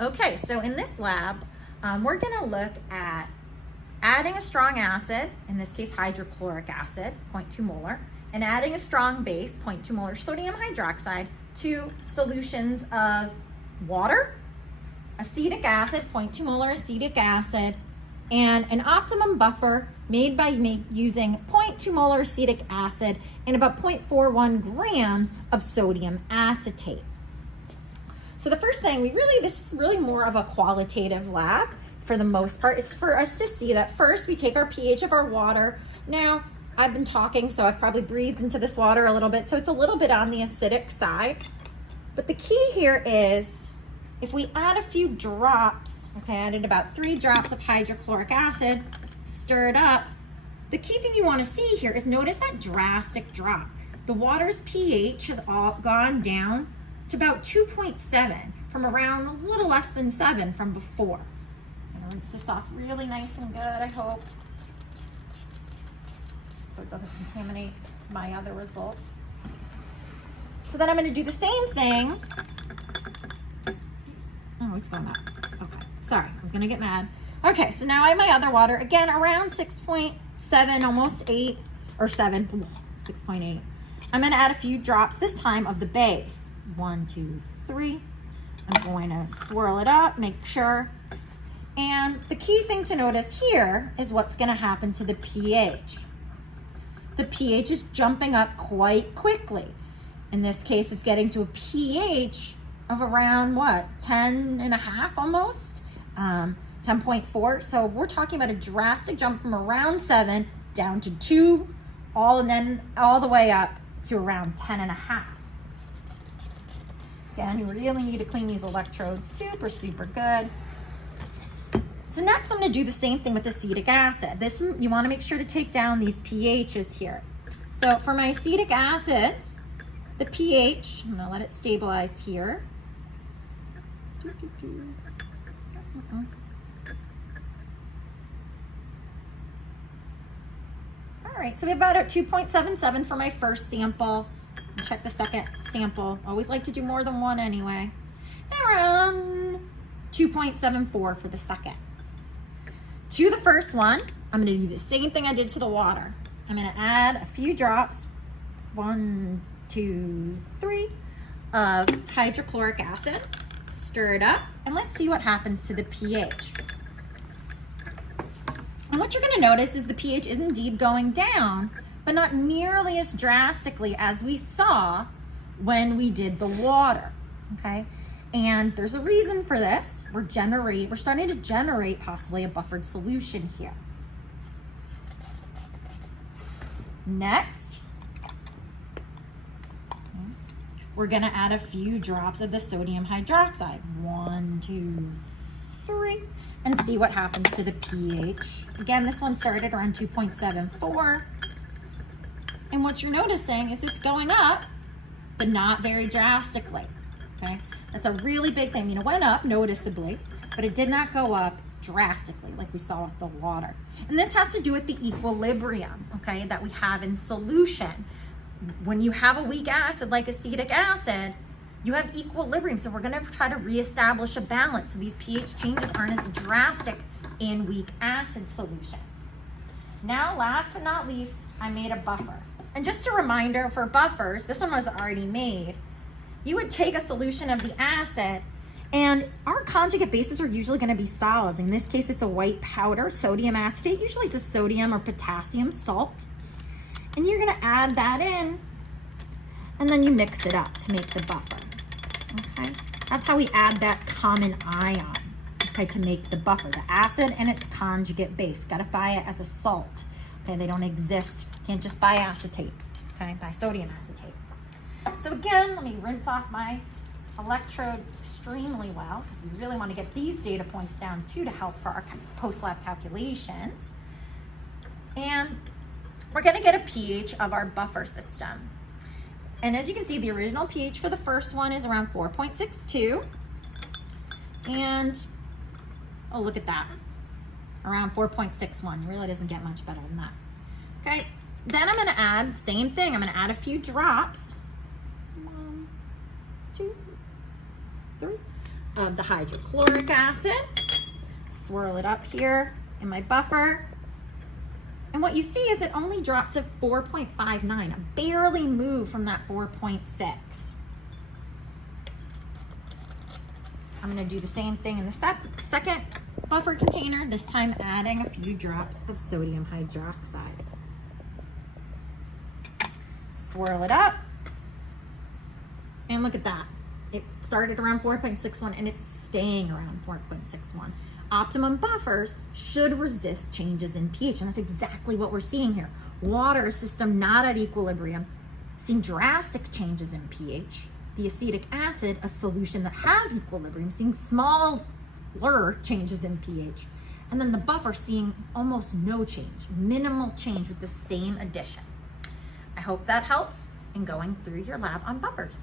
Okay, so in this lab, we're gonna look at adding a strong acid, in this case hydrochloric acid, 0.2 molar, and adding a strong base, 0.2 molar sodium hydroxide, to solutions of water, acetic acid, 0.2 molar acetic acid, and an optimum buffer made by using 0.2 molar acetic acid and about 0.41 grams of sodium acetate. So the first thing, this is really more of a qualitative lab for the most part, is for us to see that first we take our pH of our water. Now, I've been talking, so I've probably breathed into this water a little bit, so it's a little bit on the acidic side. But the key here is, if we add a few drops, okay, I added about 3 drops of hydrochloric acid, stir it up. The key thing you want to see here is notice that drastic drop. The water's pH has all gone down to about 2.7 from around a little less than 7 from before. I'm gonna rinse this off really nice and good, I hope, so it doesn't contaminate my other results. So then I'm gonna do the same thing. Oh, it's going up. Okay, sorry, I was gonna get mad. Okay, so now I have my other water, again, around 6.7, almost 8, or 7, 6.8. I'm gonna add a few drops this time of the base. 1, 2, 3. I'm going to swirl it up, make sure. And the key thing to notice here is what's gonna happen to the pH. The pH is jumping up quite quickly. In this case, it's getting to a pH of around what, 10.5 almost, 10.4. So we're talking about a drastic jump from around 7 down to 2, and then all the way up to around 10.5. Again, you really need to clean these electrodes super, super good. So next I'm gonna do the same thing with acetic acid. This, you wanna make sure to take down these pHs here. So for my acetic acid, the pH, I'm gonna let it stabilize here. All right, so we have about a 2.77 for my first sample. Check the second sample. Always like to do more than one anyway. Around 2.74 for the second. To the first one, I'm gonna do the same thing I did to the water. I'm gonna add a few drops, 1, 2, 3, of hydrochloric acid. Stir it up, and let's see what happens to the pH. And what you're gonna notice is the pH is indeed going down, but not nearly as drastically as we saw when we did the water, okay? And there's a reason for this. We're starting to generate possibly a buffered solution here. Next, we're gonna add a few drops of the sodium hydroxide. 1, 2, 3, and see what happens to the pH. Again, this one started around 2.74. And what you're noticing is it's going up, but not very drastically, okay? That's a really big thing. I mean, it went up noticeably, but it did not go up drastically like we saw with the water. And this has to do with the equilibrium, okay, that we have in solution. When you have a weak acid like acetic acid, you have equilibrium. So we're gonna try to reestablish a balance so these pH changes aren't as drastic in weak acid solutions. Now, last but not least, I made a buffer. And just a reminder for buffers, this one was already made. You would take a solution of the acid, and our conjugate bases are usually gonna be solids. In this case, it's a white powder, sodium acetate. Usually it's a sodium or potassium salt. And you're gonna add that in, and then you mix it up to make the buffer, okay? That's how we add that common ion, okay, to make the buffer, the acid and its conjugate base. Gotta buy it as a salt, okay? They don't exist. Can't just buy acetate, okay? Buy sodium acetate. So again, let me rinse off my electrode extremely well, because we really want to get these data points down too to help for our post-lab calculations. And we're going to get a pH of our buffer system. And as you can see, the original pH for the first one is around 4.62. And, oh, look at that, around 4.61. It really doesn't get much better than that. Okay, then I'm going to add, same thing, I'm going to add a few drops. 1, 2, 3. of the hydrochloric acid. Swirl it up here in my buffer. And what you see is it only dropped to 4.59. It barely moved from that 4.6. I'm gonna do the same thing in the second buffer container, this time adding a few drops of sodium hydroxide. Swirl it up. And look at that. It started around 4.61 and it's staying around 4.61. Optimum buffers should resist changes in pH, and that's exactly what we're seeing here. Water system not at equilibrium, seeing drastic changes in pH. The acetic acid, a solution that has equilibrium, seeing smaller changes in pH. And then the buffer seeing almost no change, minimal change with the same addition. I hope that helps in going through your lab on buffers.